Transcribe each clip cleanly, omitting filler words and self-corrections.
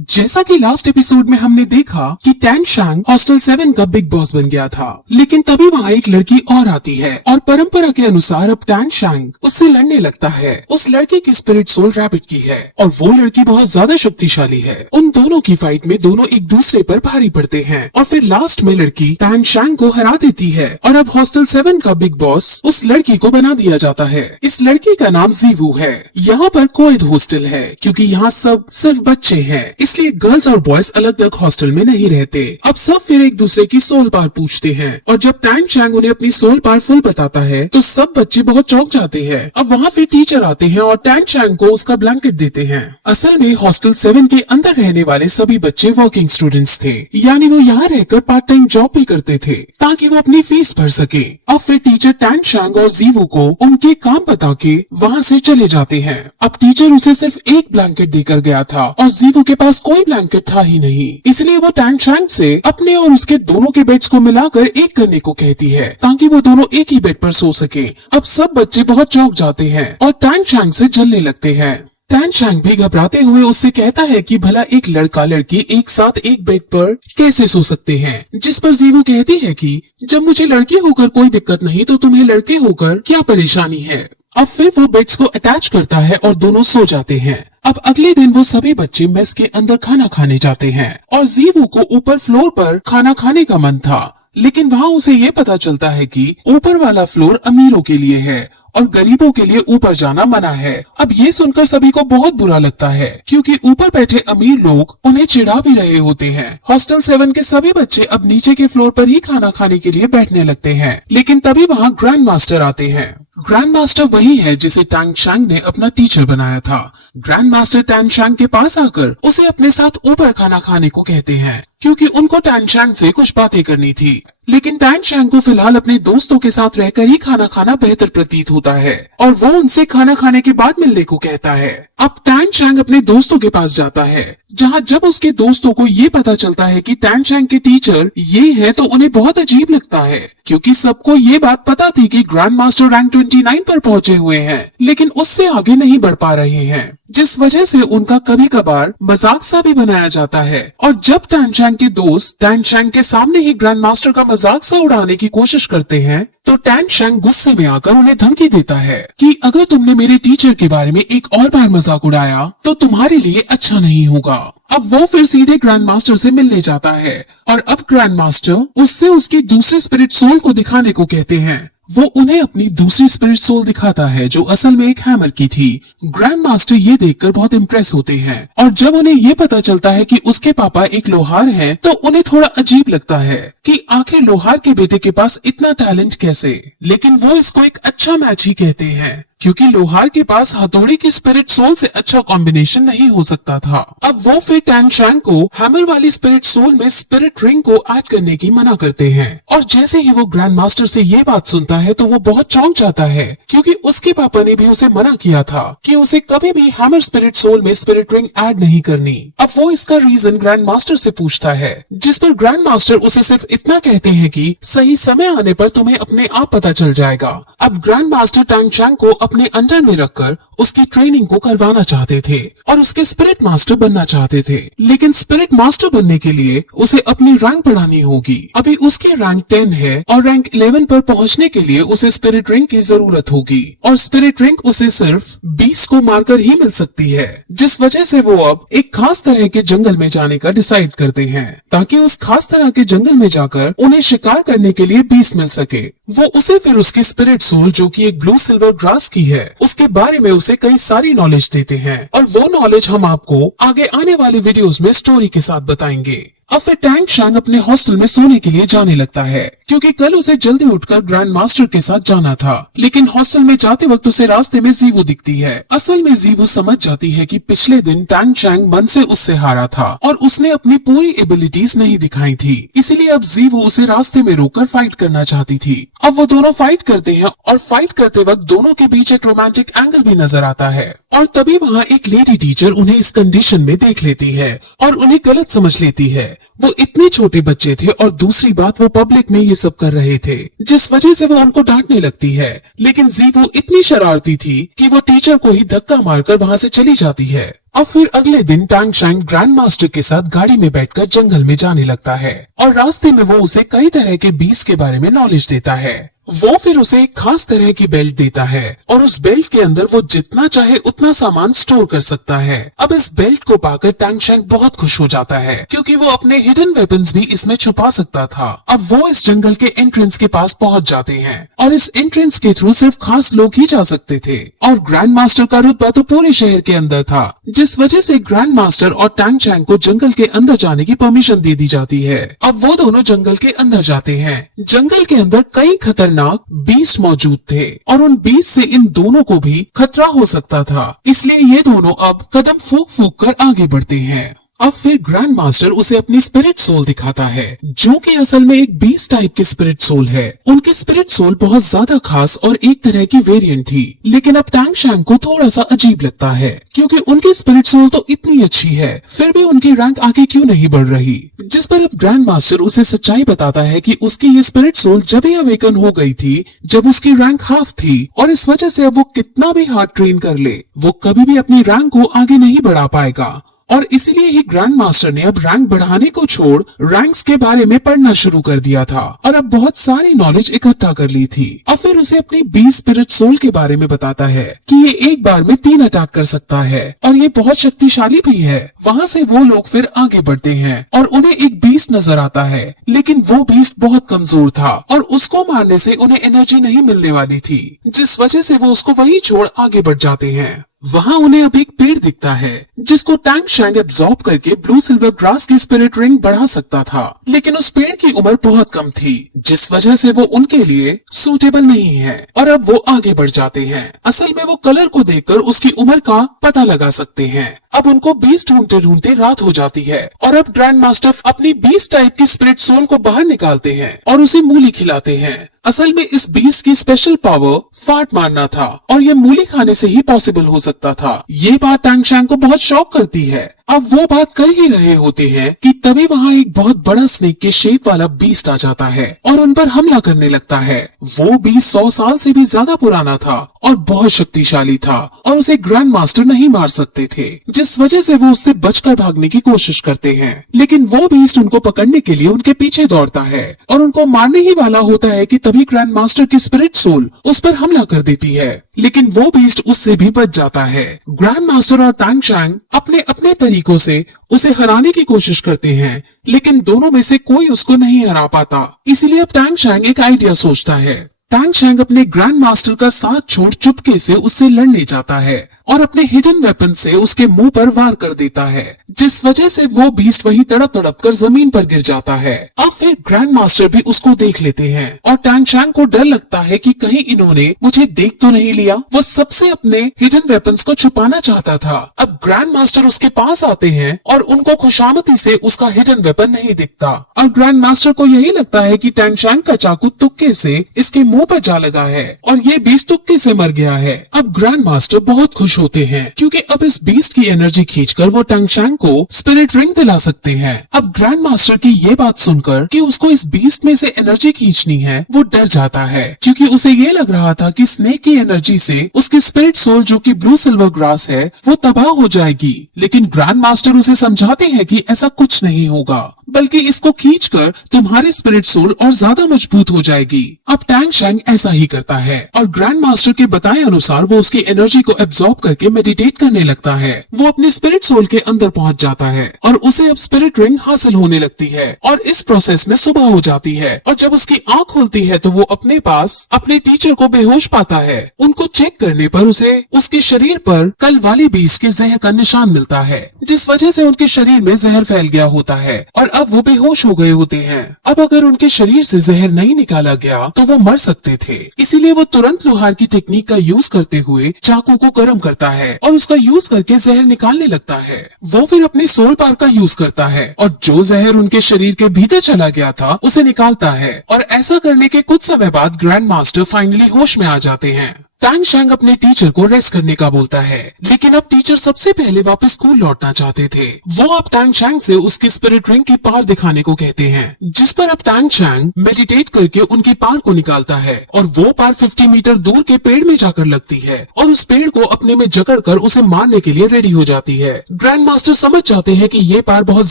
जैसा कि last episode में हमने देखा कि टैन शैंग हॉस्टल 7 का बिग बॉस बन गया था, लेकिन तभी वहाँ एक लड़की और आती है और परंपरा के अनुसार अब टैन शैंग उससे लड़ने लगता है। उस लड़के की स्पिरिट सोल रैबिट की है और वो लड़की बहुत ज्यादा शक्तिशाली है। उन दोनों की फाइट में दोनों एक दूसरे पर भारी पड़ते हैं और फिर लास्ट में लड़की टैन शैंग को हरा देती है और अब हॉस्टल 7 का बिग बॉस उस लड़की को बना दिया जाता है। इस लड़की का नाम जीवू है। यहाँ पर कोएड हॉस्टल है क्योंकि यहाँ सब सिर्फ बच्चे हैं, इसलिए गर्ल्स और बॉयज अलग अलग हॉस्टल में नहीं रहते। अब सब फिर एक दूसरे की सोल पावर पूछते हैं और जब टैन शैंग उन्हें अपनी सोल पावर फुल बताता है तो सब बच्चे बहुत चौंक जाते हैं। अब वहाँ फिर टीचर आते हैं और टैन शैंग को उसका ब्लैंकेट देते हैं। असल में हॉस्टल 7 के अंदर रहने वाले सभी बच्चे वर्किंग स्टूडेंट्स थे, यानी वो यहाँ रहकर पार्ट टाइम जॉब भी करते थे ताकि वो अपनी फीस भर सके। अब फिर टीचर टैन शैंग और जीवू को उनके काम बता के वहाँ से चले जाते हैं। अब टीचर उसे सिर्फ एक ब्लैंकेट देकर गया था और जीवू के पास कोई ब्लैंकेट था ही नहीं, इसलिए वो टैन शैंग से अपने और उसके दोनों के बेड्स को मिलाकर एक करने को कहती है ताकि वो दोनों एक ही बेड पर सो सके। अब सब बच्चे बहुत चौंक जाते हैं और टैन शैंग से जलने लगते हैं। टैन शैंग भी घबराते हुए उससे कहता है कि भला एक लड़का लड़की एक साथ एक बेड पर कैसे सो सकते हैं, जिस पर जीवू कहती है कि जब मुझे लड़की होकर कोई दिक्कत नहीं तो तुम्हें लड़के होकर क्या परेशानी है। अब फिर वो बेड्स को अटैच करता है और दोनों सो जाते हैं। अब अगले दिन वो सभी बच्चे मेस के अंदर खाना खाने जाते हैं और जीवू को ऊपर फ्लोर पर खाना खाने का मन था, लेकिन वहाँ उसे ये पता चलता है कि ऊपर वाला फ्लोर अमीरों के लिए है और गरीबों के लिए ऊपर जाना मना है। अब ये सुनकर सभी को बहुत बुरा लगता है क्योंकि ऊपर बैठे अमीर लोग उन्हें चिढ़ा भी रहे होते हैं। हॉस्टल 7 के सभी बच्चे अब नीचे के फ्लोर पर ही खाना खाने के लिए बैठने लगते हैं, लेकिन तभी वहाँ ग्रैंड मास्टर आते हैं। ग्रैंड मास्टर वही है जिसे टैन शैंग ने अपना टीचर बनाया था। ग्रैंड मास्टर टैन शैंग के पास आकर उसे अपने साथ ऊपर खाना खाने को कहते हैं क्योंकि उनको टैन शैंग से कुछ बातें करनी थी, लेकिन टैन शैंग को फिलहाल अपने दोस्तों के साथ रहकर ही खाना खाना बेहतर प्रतीत होता है और वो उनसे खाना खाने के बाद मिलने को कहता है। अब टैन शैंग अपने दोस्तों के पास जाता है, जहाँ जब उसके दोस्तों को ये पता चलता है कि टैन शैंग के टीचर ये है तो उन्हें बहुत अजीब लगता है क्योंकि सबको ये बात पता थी कि ग्रैंड मास्टर रैंक 29 पर पहुँचे हुए हैं, लेकिन उससे आगे नहीं बढ़ पा रहे हैं, जिस वजह से उनका कभी कभार मजाक सा भी बनाया जाता है। और जब टैन शैंग के दोस्त टैन शैंग के सामने ही ग्रैंड मास्टर का मजाक सा उड़ाने की कोशिश करते हैं तो टैन शैंग गुस्से में आकर उन्हें धमकी देता है कि अगर तुमने मेरे टीचर के बारे में एक और बार मजाक उड़ाया तो तुम्हारे लिए अच्छा नहीं होगा। अब वो फिर सीधे ग्रैंड मास्टर से मिलने जाता है और अब ग्रैंड मास्टर उससे उसकी दूसरी स्पिरिट सोल को दिखाने को कहते हैं। वो उन्हें अपनी दूसरी स्पिरिट सोल दिखाता है जो असल में एक हैमर की थी। ग्रैंड मास्टर ये देखकर बहुत इम्प्रेस होते हैं और जब उन्हें ये पता चलता है कि उसके पापा एक लोहार हैं, तो उन्हें थोड़ा अजीब लगता है कि आखिर लोहार के बेटे के पास इतना टैलेंट कैसे, लेकिन वो इसको एक अच्छा मैच ही कहते हैं क्योंकि लोहार के पास हथौड़ी की स्पिरिट सोल से अच्छा कॉम्बिनेशन नहीं हो सकता था। अब वो फिर टैन शैंग को हैमर वाली स्पिरिट सोल में स्पिरिट रिंग को ऐड करने की मना करते हैं और जैसे ही वो ग्रैंड मास्टर से ये बात सुनता है तो वो बहुत चौंक जाता है क्योंकि उसके पापा ने भी उसे मना किया था कि उसे कभी भी हैमर स्पिरिट सोल में स्पिरिट रिंग ऐड नहीं करनी। अब वो इसका रीजन ग्रैंड मास्टर से पूछता है, जिस पर ग्रैंड मास्टर उसे सिर्फ इतना कहते हैं कि सही समय आने पर तुम्हें अपने आप पता चल जाएगा। अब ग्रैंड मास्टर टैन शैंग को अपने अंडर में रखकर उसकी ट्रेनिंग को करवाना चाहते थे और उसके स्पिरिट मास्टर बनना चाहते थे, लेकिन स्पिरिट मास्टर बनने के लिए उसे अपनी रैंक बढ़ानी होगी। अभी उसकी रैंक 10 है और रैंक 11 पर पहुंचने के लिए उसे स्पिरिट रिंग की जरूरत होगी और स्पिरिट रिंग उसे सिर्फ 20 को मारकर ही मिल सकती है, जिस वजह से वो अब एक खास तरह के जंगल में जाने का डिसाइड करते हैं ताकि उस खास तरह के जंगल में जाकर उन्हें शिकार करने के लिए 20 मिल सके। वो उसे फिर उसकी स्पिरिट सोल जो कि एक ब्लू सिल्वर ग्रास की है उसके बारे में उसे कई सारी नॉलेज देते हैं और वो नॉलेज हम आपको आगे आने वाली वीडियोस में स्टोरी के साथ बताएंगे। अब फिर टैन शैंग अपने हॉस्टल में सोने के लिए जाने लगता है क्योंकि कल उसे जल्दी उठकर ग्रैंड मास्टर के साथ जाना था, लेकिन हॉस्टल में जाते वक्त उसे रास्ते में जीवू दिखती है। असल में जीवू समझ जाती है कि पिछले दिन टैन शैंग मन से उससे हारा था और उसने अपनी पूरी एबिलिटीज नहीं दिखाई थी, इसलिए अब जीवू उसे रास्ते में रोककर फाइट करना चाहती थी। अब वो दोनों फाइट करते हैं और फाइट करते वक्त दोनों के बीच एक रोमांटिक एंगल भी नजर आता है और तभी वहाँ एक लेडी टीचर उन्हें इस कंडीशन में देख लेती है और उन्हें गलत समझ लेती है वो इतने छोटे बच्चे थे और दूसरी बात वो पब्लिक में ये सब कर रहे थे, जिस वजह से वो उनको डांटने लगती है। लेकिन जीवो इतनी शरारती थी कि वो टीचर को ही धक्का मारकर वहाँ से चली जाती है। अब फिर अगले दिन टैंग शैंग ग्रैंड मास्टर के साथ गाड़ी में बैठकर जंगल में जाने लगता है और रास्ते में वो उसे कई तरह के बीज के बारे में नॉलेज देता है। वो फिर उसे एक खास तरह की बेल्ट देता है और उस बेल्ट के अंदर वो जितना चाहे उतना सामान स्टोर कर सकता है। अब इस बेल्ट को पाकर टैंग शैंग बहुत खुश हो जाता है क्योंकि वो अपने हिडन वेपन्स भी इसमें छुपा सकता था। अब वो इस जंगल के एंट्रेंस के पास पहुंच जाते हैं और इस एंट्रेंस के थ्रू सिर्फ खास लोग ही जा सकते थे और ग्रैंड मास्टर का रुतबा तो पूरे शहर के अंदर था, जिस वजह से ग्रैंड मास्टर और टैंग शैंग को जंगल के अंदर जाने की परमिशन दे दी जाती है। अब वो दोनों जंगल के अंदर जाते हैं। जंगल के अंदर कई खतरनाक बीस्ट मौजूद थे और उन बीस्ट से इन दोनों को भी खतरा हो सकता था, इसलिए ये दोनों अब कदम फूंक फूंक कर आगे बढ़ते हैं। अब फिर ग्रैंड मास्टर उसे अपनी स्पिरिट सोल दिखाता है, जो कि असल में एक बीस्ट टाइप की स्पिरिट सोल है। उनकी स्पिरिट सोल बहुत ज्यादा खास और एक तरह की वेरिएंट थी, लेकिन अब टैंग शैंग को थोड़ा सा अजीब लगता है क्योंकि उनकी स्पिरिट सोल तो इतनी अच्छी है, फिर भी उनकी रैंक आगे क्यों नहीं बढ़ रही। जिस पर अब ग्रैंड मास्टर उसे सच्चाई बताता है कि उसकी ये स्पिरिट सोल जब ही अवेकन हो गई थी जब उसकी रैंक हाफ थी और इस वजह से अब वो कितना भी हार्ड ट्रेन कर ले वो कभी भी अपनी रैंक को आगे नहीं बढ़ा पाएगा और इसीलिए ही ग्रैंड मास्टर ने अब रैंक बढ़ाने को छोड़ रैंक्स के बारे में पढ़ना शुरू कर दिया था और अब बहुत सारी नॉलेज इकट्ठा कर ली थी। और फिर उसे अपनी 20 स्पिरिट सोल के बारे में बताता है कि ये एक बार में 3 अटैक कर सकता है और ये बहुत शक्तिशाली भी है। वहाँ से वो लोग फिर आगे बढ़ते हैं और उन्हें एक बीस्ट नजर आता है, लेकिन वो बीस्ट बहुत कमजोर था और उसको मारने से उन्हें एनर्जी नहीं मिलने वाली थी, जिस वजह से वो उसको वहीं छोड़ आगे बढ़ जाते हैं। वहाँ उन्हें अब एक पेड़ दिखता है जिसको टैंग शैंग एब्जॉर्ब करके ब्लू सिल्वर ग्रास की स्पिरिट रिंग बढ़ा सकता था, लेकिन उस पेड़ की उम्र बहुत कम थी, जिस वजह से वो उनके लिए सूटेबल नहीं है और अब वो आगे बढ़ जाते हैं। असल में वो कलर को देखकर उसकी उम्र का पता लगा सकते हैं। अब उनको बीस्ट ढूंढते ढूंढते रात हो जाती है और अब ग्रैंड मास्टर अपनी बीस्ट टाइप की स्पिरिट सोल को बाहर निकालते हैं और उसे मूली खिलाते हैं। असल में इस बीस्ट की स्पेशल पावर फाट मारना था और ये मूली खाने से ही पॉसिबल हो सकता था। ये बात टैंग शैंग को बहुत शॉक करती है। अब वो बात कर ही रहे होते हैं कि तभी वहाँ एक बहुत बड़ा स्नेक के शेप वाला बीस्ट आ जाता है और उन पर हमला करने लगता है। वो बीस्ट 100 साल से भी ज्यादा पुराना था और बहुत शक्तिशाली था और उसे ग्रैंड मास्टर नहीं मार सकते थे, जिस वजह से वो उससे बचकर भागने की कोशिश करते हैं। लेकिन वो बीस्ट उनको पकड़ने के लिए उनके पीछे दौड़ता है और उनको मारने ही वाला होता है कि तभी ग्रैंड मास्टर की स्पिरिट सोल उस पर हमला कर देती है, लेकिन वो बीस्ट उससे भी बच जाता है। ग्रैंड मास्टर और टैंग शैंग अपने अपने तरीकों से उसे हराने की कोशिश करते हैं, लेकिन दोनों में से कोई उसको नहीं हरा पाता। इसीलिए अब टैंग शैंग एक आइडिया सोचता है। टैंग शैंग अपने ग्रैंड मास्टर का साथ छोड़ चुपके से उससे लड़ने जाता है और अपने हिडन वेपन से उसके मुंह पर वार कर देता है, जिस वजह से वो बीस्ट वहीं तड़प तड़प कर जमीन पर गिर जाता है। अब फिर ग्रैंड मास्टर भी उसको देख लेते हैं और टैंग शैंग को डर लगता है कि कहीं इन्होंने मुझे देख तो नहीं लिया। वो सबसे अपने हिडन वेपन्स को छुपाना चाहता था। अब ग्रैंड मास्टर उसके पास आते हैं और उनको खुशामदी से उसका हिडन वेपन नहीं दिखता और ग्रैंड मास्टर को यही लगता है कि टैंग शैंग का चाकू तुक्के से इसके मुंह पर जा लगा है और ये बीस्ट तुक्के से मर गया है। अब ग्रैंड मास्टर बहुत खुश होते हैं क्योंकि अब इस बीस्ट की एनर्जी खींचकर वो टैंग शैंग को स्पिरिट रिंग दिला सकते हैं। अब ग्रैंड मास्टर की ये बात सुनकर कि उसको इस बीस्ट में से एनर्जी खींचनी है, वो डर जाता है क्योंकि उसे ये लग रहा था कि स्नेक की एनर्जी से उसकी स्पिरिट सोल जो कि ब्लू सिल्वर ग्रास है वो तबाह हो जाएगी। लेकिन ग्रैंड मास्टर उसे समझाते हैं कि ऐसा कुछ नहीं होगा, बल्कि इसको खींचकर तुम्हारी स्पिरिट सोल और ज्यादा मजबूत हो जाएगी। अब टैंग शैंग ऐसा ही करता है और ग्रैंड मास्टर के बताए अनुसार वो उसकी एनर्जी को एब्जॉर्ब करके मेडिटेट करने लगता है। वो अपनी स्पिरिट सोल के अंदर पहुंच जाता है और उसे अब स्पिरिट रिंग हासिल होने लगती है और इस प्रोसेस में सुबह हो जाती है और जब उसकी आंख खुलती है तो वो अपने पास अपने टीचर को बेहोश पाता है। उनको चेक करने पर उसे उसके शरीर पर कल वाली बीस्ट के जहर का निशान मिलता है, जिस वजह से उनके शरीर में जहर फैल गया होता है और अब वो बेहोश हो गए होते हैं। अब अगर उनके शरीर से जहर नहीं निकाला गया तो वो मर सकते थे, इसीलिए वो तुरंत लोहार की टेक्निक का यूज करते हुए चाकू को गर्म करता है और उसका यूज करके जहर निकालने लगता है। वो फिर अपनी सोल पावर का यूज करता है और जो जहर उनके शरीर के भीतर चला गया था उसे निकालता है और ऐसा करने के कुछ समय बाद ग्रैंड मास्टर फाइनली होश में आ जाते हैं। टैंग शैंग अपने टीचर को रेस्ट करने का बोलता है, लेकिन अब टीचर सबसे पहले वापस स्कूल लौटना चाहते थे। वो अब टैंग शैंग से उसकी स्पिरिट रिंग की पार दिखाने को कहते हैं, जिस पर अब टैंग शैंग मेडिटेट करके उनकी पार को निकालता है और वो पार 50 मीटर दूर के पेड़ में जाकर लगती है और उस पेड़ को अपने में जकड़कर उसे मारने के लिए रेडी हो जाती है। ग्रैंड मास्टर समझ जाते हैं कि ये पार बहुत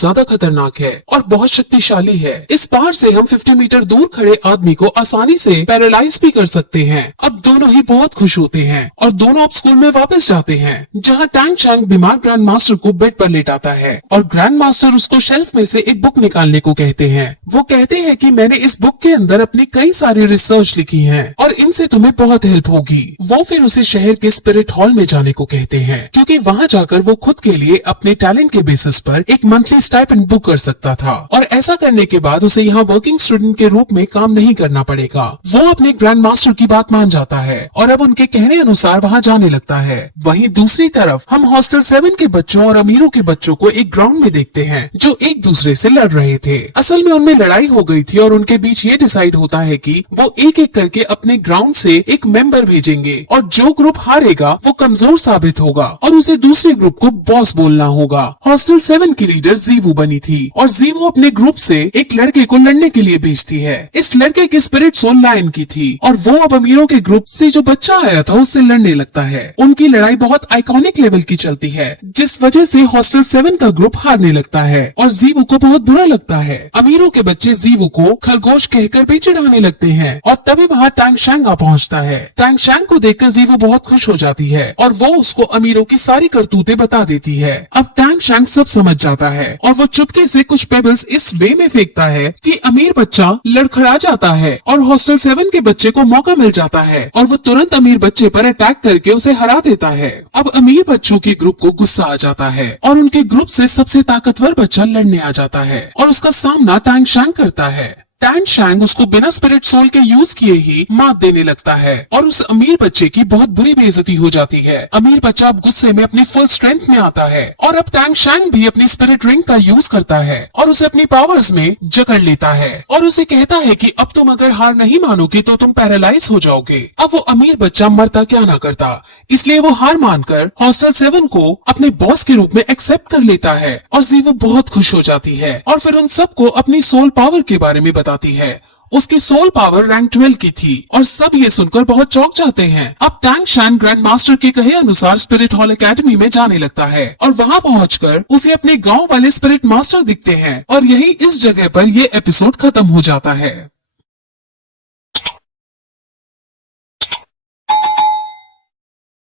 ज्यादा खतरनाक है और बहुत शक्तिशाली है। इस पार से हम 50 मीटर दूर खड़े आदमी को आसानी से पैरालाइज भी कर सकते हैं। अब दोनों ही बहुत खुश होते हैं और दोनों अब स्कूल में वापस जाते हैं, जहाँ टैंग शैंग बीमार ग्रैंड मास्टर को बेड पर लेटाता है और ग्रैंड मास्टर उसको शेल्फ में से एक बुक निकालने को कहते हैं। वो कहते हैं कि मैंने इस बुक के अंदर अपनी कई सारी रिसर्च लिखी है और इनसे तुम्हें बहुत हेल्प होगी। वो फिर उसे शहर के स्पिरिट हॉल में जाने को कहते हैं, क्योंकि वहाँ जाकर वो खुद के लिए अपने टैलेंट के बेसिस पर एक मंथली स्टाइपेंड बुक कर सकता था और ऐसा करने के बाद उसे यहाँ वर्किंग स्टूडेंट के रूप में काम नहीं करना पड़ेगा। वो अपने ग्रैंड मास्टर की बात मान जाता है और अब उनके कहने अनुसार वहाँ जाने लगता है। वहीं दूसरी तरफ हम हॉस्टल 7 के बच्चों और अमीरों के बच्चों को एक ग्राउंड में देखते हैं जो एक दूसरे से लड़ रहे थे। असल में उनमें लड़ाई हो गई थी और उनके बीच ये डिसाइड होता है कि वो एक एक करके अपने ग्राउंड से एक मेंबर भेजेंगे और जो ग्रुप हारेगा वो कमजोर साबित होगा और उसे दूसरे ग्रुप को बॉस बोलना होगा। हॉस्टल 7 की लीडर जीवू बनी थी और जीवू अपने ग्रुप से एक लड़के को लड़ने के लिए भेजती है। इस लड़के की स्पिरिट सोल लायन की थी और वो अब अमीरों के ग्रुप से जो बच्चा आया था उससे लड़ने लगता है। उनकी लड़ाई बहुत आइकॉनिक लेवल की चलती है, जिस वजह से हॉस्टल 7 का ग्रुप हारने लगता है और जीवू को बहुत बुरा लगता है। अमीरों के बच्चे जीवू को खरगोश कहकर भी चिढ़ाने लगते हैं और तभी वहाँ टैंग शैंग आ पहुँचता है। टैंग शैंग को देखकर जीवू बहुत खुश हो जाती है और वो उसको अमीरों की सारी करतूतें बता देती है। अब टैंग शैंग सब समझ जाता है और वो चुपके से कुछ पेबल्स इस वे में फेंकता है कि अमीर बच्चा लड़खड़ा जाता है और हॉस्टल 7 के बच्चे को मौका मिल जाता है और वो तुरंत अमीर बच्चे पर अटैक करके उसे हरा देता है। अब अमीर बच्चों के ग्रुप को गुस्सा आ जाता है और उनके ग्रुप से सबसे ताकतवर बच्चा लड़ने आ जाता है और उसका सामना टैंग शैंग करता है। टैंग शैंग उसको बिना स्पिरिट सोल के यूज किए ही मात देने लगता है और उस अमीर बच्चे की बहुत बुरी बेइज्जती हो जाती है। अमीर बच्चा अब गुस्से में अपनी फुल स्ट्रेंथ में आता है और अब टैंग शैंग भी अपनी स्पिरिट रिंग का यूज करता है और उसे अपनी पावर्स में जकड़ लेता है और उसे कहता है कि अब तुम अगर हार नहीं मानोगे तो तुम पैरालाइज हो जाओगे। अब वो अमीर बच्चा मरता क्या ना करता, इसलिए वो हार मानकर हॉस्टल 7 को अपने बॉस के रूप में एक्सेप्ट कर लेता है और जीवू बहुत खुश हो जाती है और फिर उन सबको अपनी सोल पावर के बारे में बताती है। उसकी सोल पावर रैंक 12 की थी और सब ये सुनकर बहुत चौंक जाते हैं। अब टैंग शैंग ग्रैंड मास्टर के कहे अनुसार स्पिरिट हॉल एकेडमी में जाने लगता है और वहाँ पहुंचकर उसे अपने गांव वाले स्पिरिट मास्टर दिखते हैं और यही इस जगह पर ये एपिसोड खत्म हो जाता है।